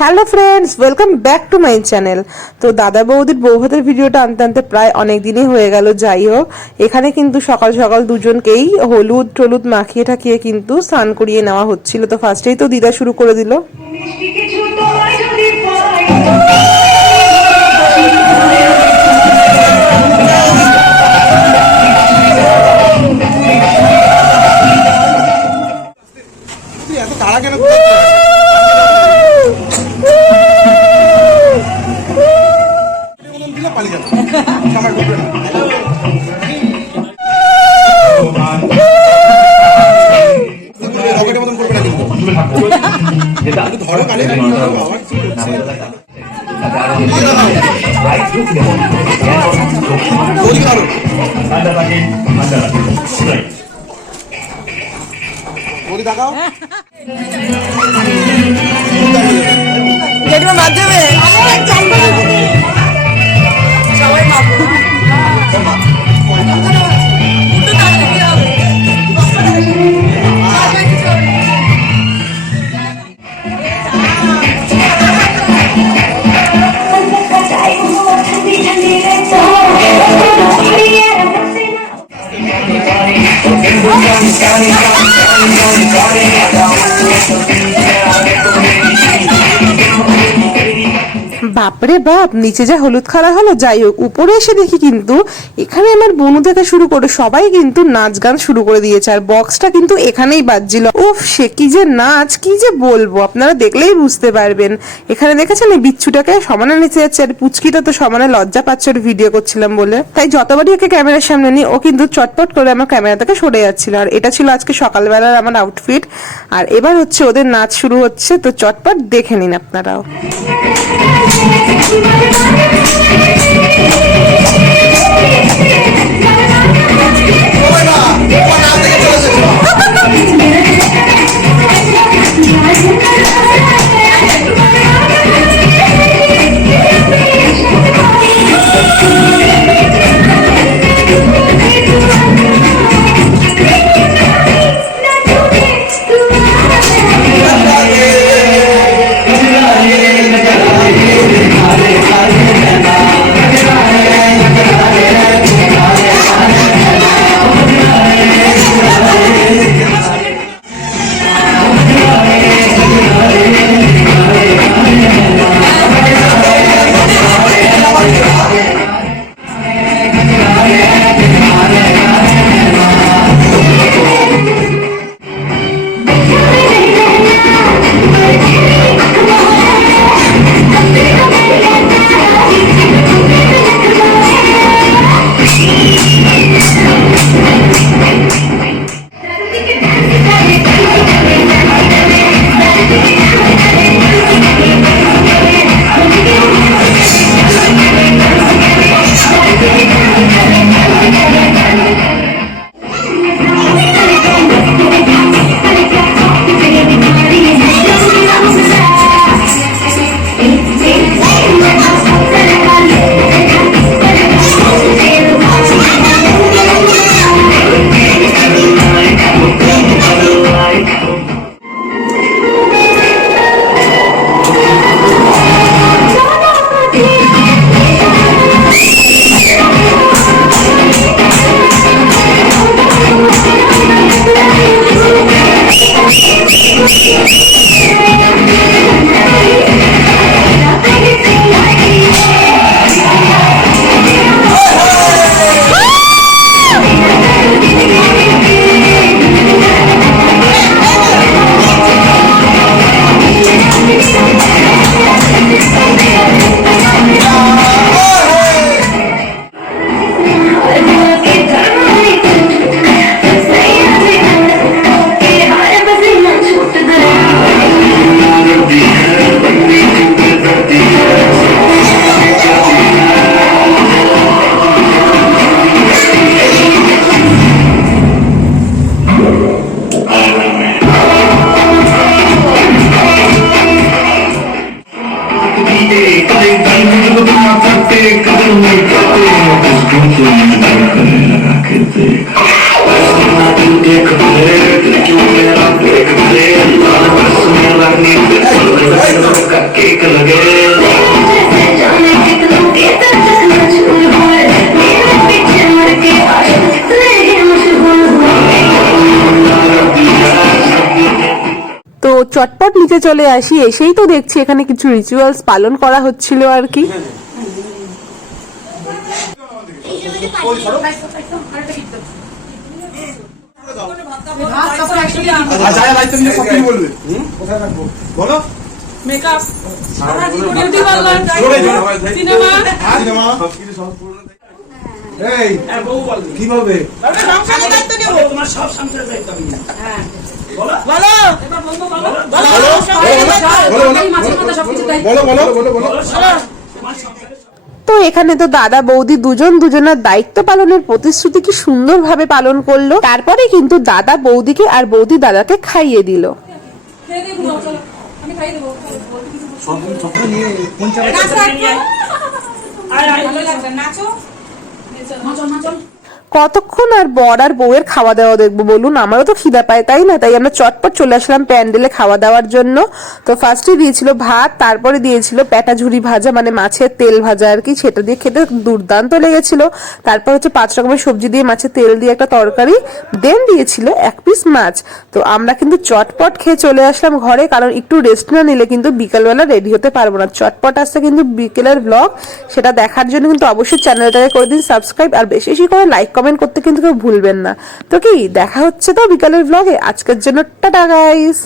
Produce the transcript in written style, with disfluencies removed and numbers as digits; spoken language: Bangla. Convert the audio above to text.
Hello friends, welcome back to my channel. তো দাদা বৌদির বৌভাতের ভিডিওটা আনতে আনতে প্রায় অনেক দিনই হয়ে গেল। যাই হোক, এখানে কিন্তু সকাল সকাল দুজনকেই হলুদ টলুদ মাখিয়ে ঠাকিয়ে কিন্তু স্নান করিয়ে নেওয়া হচ্ছিল। তো ফার্স্টেই তো দিদা শুরু করে দিল। তারা কেন পালিয়ে যাবে আমার করবে না। রকেটের মতন করবে না কিন্তু ধরো কালে দেখাও মাধ্যমে বাপরে বাপ, নিচে যা হলুদ খেলা হলো। যাই হোক, উপরে এসে দেখি কিন্তু এখানে আমার বনু থেকে শুরু করে সবাই কিন্তু নাচ গান শুরু করে দিয়েছে, আর বক্সটা কিন্তু এখানেই বাজছিল। উফ, সে কি যে নাচ, কি যে বলবো, আপনারা দেখলেই বুঝতে পারবেন। এখানে দেখেছেন এই বিচ্ছুটাকে সমানে নিচে যাচ্ছে, আর পুচকিটা তো সমানে লজ্জা পাচ্ছে ওর ভিডিও করছিলাম বলে। তাই যতবারই ওকে ক্যামেরার সামনে নিই ও কিন্তু চটপট করে আমার ক্যামেরা থেকে সরে যাচ্ছিল। আর এটা ছিল আজকে সকালবেলার আমার আউটফিট। আর এবার হচ্ছে ওদের নাচ শুরু হচ্ছে, তো চটপট দেখে নিন আপনারাও। নিতে চলে আসি, এসেই তো দেখছি এখানে কিছু রিচুয়ালস পালন করা হচ্ছিল আর কি। বলো মেকআপ, বিউটি পার্লার, সিনেমা, এই কিভাবে তোমার সব সংসারের দায়িত্ব আমি নিই। বলো এবার বলবো, বলো মাছের মতো সবকিছু দায়িত্ব। বলো বলো বলো বলো তোমার সংসারের তো এখানে তো দাদা বৌদি দুজনের দায়িত্ব পালনের প্রতিশ্রুতি কি সুন্দরভাবে পালন করলো। তারপরে কিন্তু দাদা বৌদিকে আর বৌদি দাদাকে খাইয়ে দিল। খেয়ে দিয়ে ঘুমাও, চলো আমি খাইয়ে দেবো। ভালোই লাগবে, নাচো নাচো নাচো। কতক্ষণ আর বর আর বউয়ের খাওয়া দাওয়া দেখবো বলুন, আমারও তো খিদা পায় তাই না? তাই আমরা চটপট চলে আসলাম প্যান্ডেলে খাওয়া দাওয়ার জন্য। তো ফার্স্টে দিয়েছিল ভাত, তারপরে দিয়েছিল প্যাটা ঝুরি ভাজা, মানে মাছের তেল ভাজা আর কি, সেটা দিয়ে খেতে দুর্দান্ত লেগেছিল। তারপর হচ্ছে 5 রকমের সবজি দিয়ে মাছের তেল দিয়ে একটা তরকারি, দেন দিয়েছিল 1 পিস মাছ। তো আমরা কিন্তু চটপট খেয়ে চলে আসলাম ঘরে, কারণ একটু রেস্ট না নিলে কিন্তু বিকালবেলা রেডি হতে পারবো না। চটপট আসছে কিন্তু বিকেলের ব্লগ, সেটা দেখার জন্য কিন্তু অবশ্যই চ্যানেলটাকে করে দিন সাবস্ক্রাইব, আর বেশি বেশি করে লাইক কমেন্ট করতে কিন্তু কেউ ভুলবেন না। তো কি দেখা হচ্ছে তো বিকালের ব্লগে, আজকের জন্য টাটা গাইস।